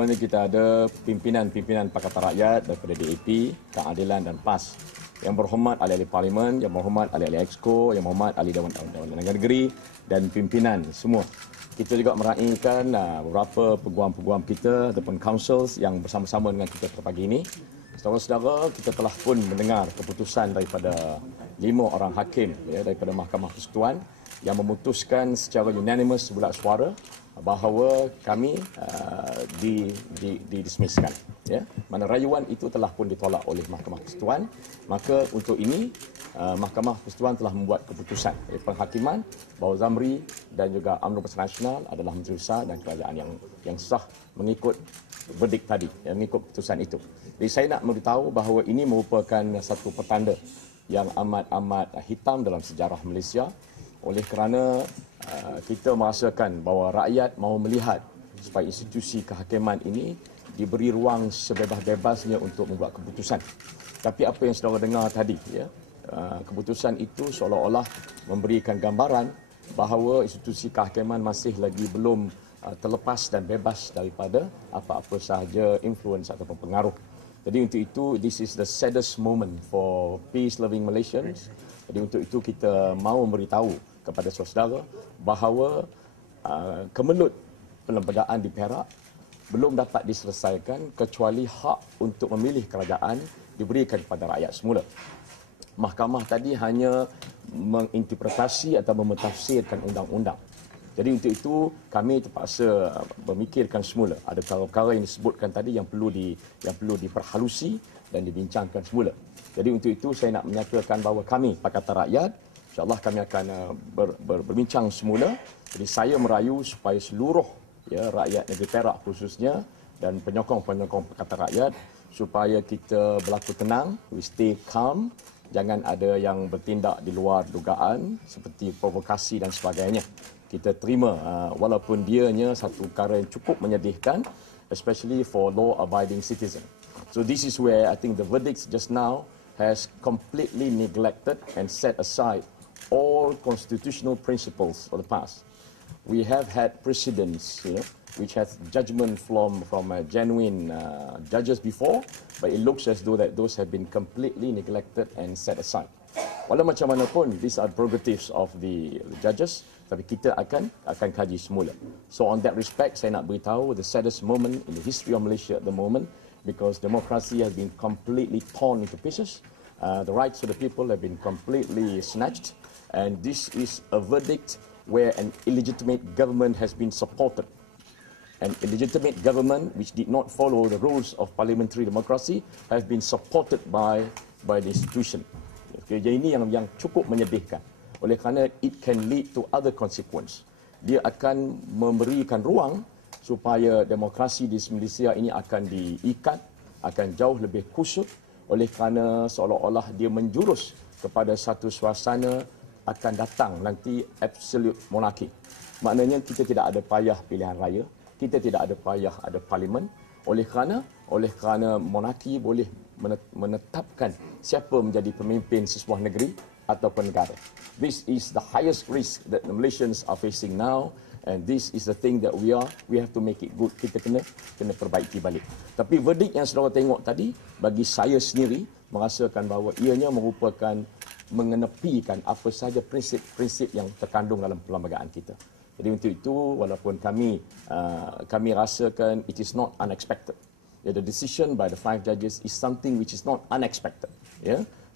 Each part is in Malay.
Mana kita ada pimpinan-pimpinan Pakatan Rakyat daripada DAP, Keadilan dan PAS. Yang berhormat ahli-ahli Parlimen, yang berhormat ahli-ahli Exco, yang berhormat ahli Dewan Negeri dan pimpinan semua. Kita juga meraihkan beberapa peguam-peguam kita ataupun councils yang bersama-sama dengan kita pada pagi ini. Saudara-saudara, kita telah pun mendengar keputusan daripada 5 orang hakim daripada Mahkamah Persekutuan yang memutuskan secara unanimous bulat suara bahawa kami didismiskan. Ya. Mana rayuan itu telah pun ditolak oleh Mahkamah Persekutuan. Maka untuk ini Mahkamah Persekutuan telah membuat keputusan penghakiman bahawa Zambry dan juga UMNO Besar Nasional adalah menteri besar dan kerajaan yang sah mengikut verdik tadi, mengikut keputusan itu. Jadi saya nak memberitahu bahawa ini merupakan satu petanda yang amat-amat hitam dalam sejarah Malaysia oleh kerana kita merasakan bahawa rakyat mahu melihat supaya institusi kehakiman ini diberi ruang sebebas-bebasnya untuk membuat keputusan. Tapi apa yang saudara dengar tadi, keputusan itu seolah-olah memberikan gambaran bahawa institusi kehakiman masih lagi belum terlepas dan bebas daripada apa-apa sahaja influence ataupun pengaruh. Jadi untuk itu, this is the saddest moment for peace-loving Malaysians. Jadi untuk itu kita mahu memberitahu kepada saudara bahawa kemelut perlembagaan di Perak belum dapat diselesaikan kecuali hak untuk memilih kerajaan diberikan kepada rakyat semula. Mahkamah tadi hanya menginterpretasi atau memetafsirkan undang-undang. Jadi untuk itu kami terpaksa memikirkan semula. Ada perkara-perkara yang disebutkan tadi yang perlu diperhalusi dan dibincangkan semula. Jadi untuk itu saya nak menyatakan bahawa kami Pakatan Rakyat, insya-Allah kami akan berbincang semula. Jadi saya merayu supaya seluruh rakyat negeri Perak khususnya dan penyokong-penyokong Pakatan Rakyat supaya kita berlaku tenang, we stay calm, jangan ada yang bertindak di luar dugaan seperti provokasi dan sebagainya. Kita terima walaupun dianya satu perkara yang cukup menyedihkan, especially for law-abiding citizen. So this is where I think the verdicts just now has completely neglected and set aside all constitutional principles of the past. We have had precedents, which has judgment from genuine judges before, but it looks as though that those have been completely neglected and set aside. Walau macam mana pun, these are prerogatives of the judges, tapi kita akan kaji semula. So on that respect, saya nak beritahu the saddest moment in the history of Malaysia at the moment, because democracy has been completely torn into pieces. The rights of the people have been completely snatched, and this is a verdict where an illegitimate government has been supported. An illegitimate government which did not follow the rules of parliamentary democracy has been supported by the institution. Jadi ini yang cukup menyedihkan. Oleh kerana it can lead to other consequence. Dia akan memberikan ruang supaya demokrasi di Malaysia ini akan diikat, akan jauh lebih kusut oleh kerana seolah-olah dia menjurus kepada satu suasana akan datang nanti absolute monarki. Maknanya kita tidak ada payah pilihan raya, kita tidak ada payah ada parlimen oleh kerana monarki boleh menetapkan siapa menjadi pemimpin sesebuah negeri ataupun negara. This is the highest risk that the Malaysians are facing now, and this is the thing that we have to make it good. Kita kena perbaiki balik. Tapi verdict yang saudara tengok tadi, bagi saya sendiri merasakan bahawa ianya merupakan mengenepikan apa sahaja prinsip-prinsip yang terkandung dalam perlembagaan kita. Jadi untuk itu, walaupun kami rasakan it is not unexpected. The decision by the 5 judges is something which is not unexpected.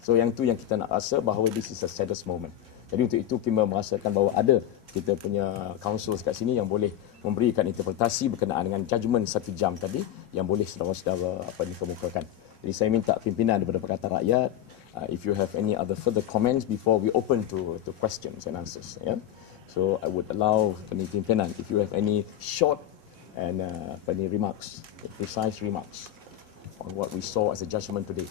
So yang tu yang kita nak rasa bahawa this is a saddest moment. Jadi untuk itu kita merasakan bahawa ada kita punya council kat sini yang boleh memberikan interpretasi berkenaan dengan judgement 1 jam tadi yang boleh saudara-saudara dikemukakan. Jadi saya minta pimpinan daripada Pakatan Rakyat, if you have any other further comments before we open to questions and answers. So I would allow pimpinan if you have any short and remarks, precise remarks on what we saw as a judgment today.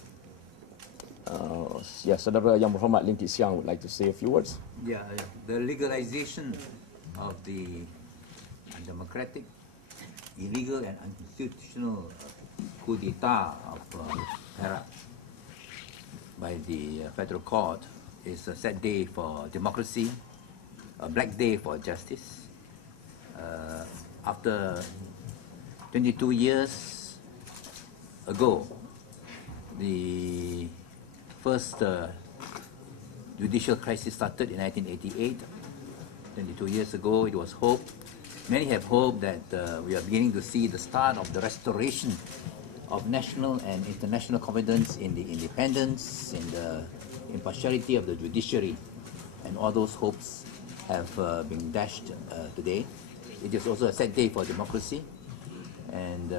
Saudara Yang Berhormat Lim Kit Siang would like to say a few words. The legalization of the undemocratic, illegal and unconstitutional coup d'etat of Perak by the federal court is a sad day for democracy, a black day for justice. After 22 years ago, the first judicial crisis started in 1988. 22 years ago, it was hoped, many have hoped that we are beginning to see the start of the restoration of national and international confidence in the independence, in the impartiality of the judiciary, and all those hopes have been dashed today. It is also a sad day for democracy, and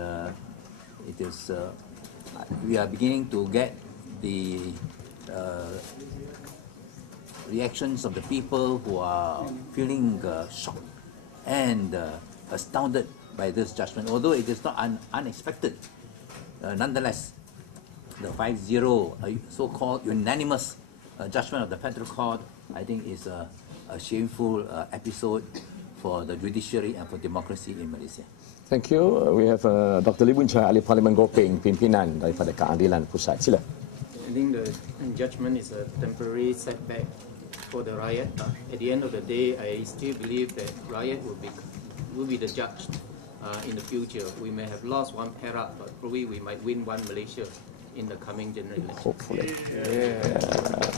it is we are beginning to get the reactions of the people who are feeling shocked and astounded by this judgment, although it is not unexpected. Nonetheless, the 5-0 so-called unanimous judgment of the Federal Court, I think, is a shameful episode for the judiciary and for democracy in Malaysia. Thank you. We have Dr. Lim Kit Siang, Ahli Parlimen Gopeng, pimpinan daripada Keadilan Pusat. Sila. I think the judgment is a temporary setback for the Rakyat. At the end of the day, I still believe that Rakyat will be the judge in the future. We may have lost one Perak, but probably we might win one Malaysia in the coming general election. Hopefully.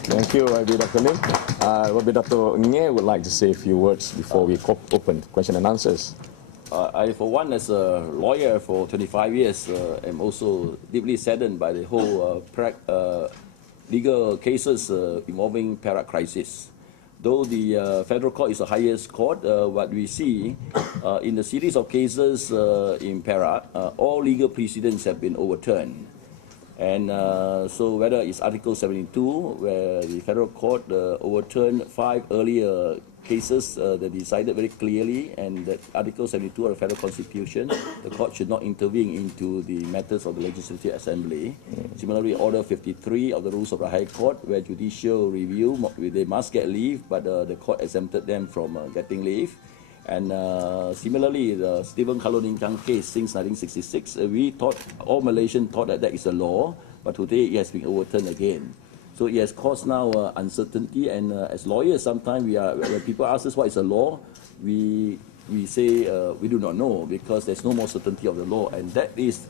Thank you, Dr. Lim. Dr. Ngeh would like to say a few words before we open question and answers. I, for one, as a lawyer for 25 years, am also deeply saddened by the whole legal cases involving Perak crisis. Though the Federal Court is the highest court, what we see in the series of cases in Perak, all legal precedents have been overturned. And so whether it's Article 72, where the Federal Court overturned 5 earlier cases that decided very clearly, and that Article 72 of the Federal Constitution, the court should not intervene into the matters of the Legislative Assembly. Similarly, Order 53 of the Rules of the High Court, where judicial review, they must get leave, but the court exempted them from getting leave. And similarly, the Stephen Kalonincang case since 1966, we thought, all Malaysians thought that that is a law, but today it has been overturned again. So it has caused now uncertainty, and as lawyers, sometimes when people ask us what is a law, we say we do not know, because there's no more certainty of the law, and that is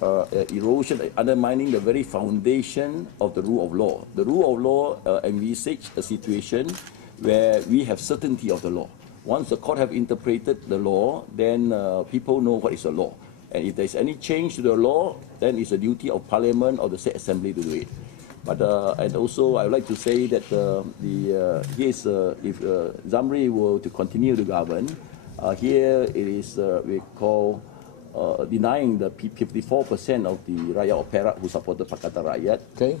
erosion, undermining the very foundation of the rule of law. The rule of law envisages a situation where we have certainty of the law. Once the court have interpreted the law, then people know what is a law. And if there's any change to the law, then it's a duty of Parliament or the State Assembly to do it. But and also, I would like to say that if Zambry were to continue to govern, here it is we call denying the 54% of the Rakyat of Perak who supported Pakatan Rakyat. Okay.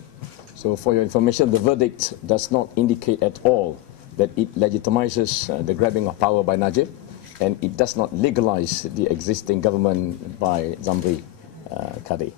So for your information, the verdict does not indicate at all that it legitimizes the grabbing of power by Najib, and it does not legalize the existing government by Zambry, Kadir.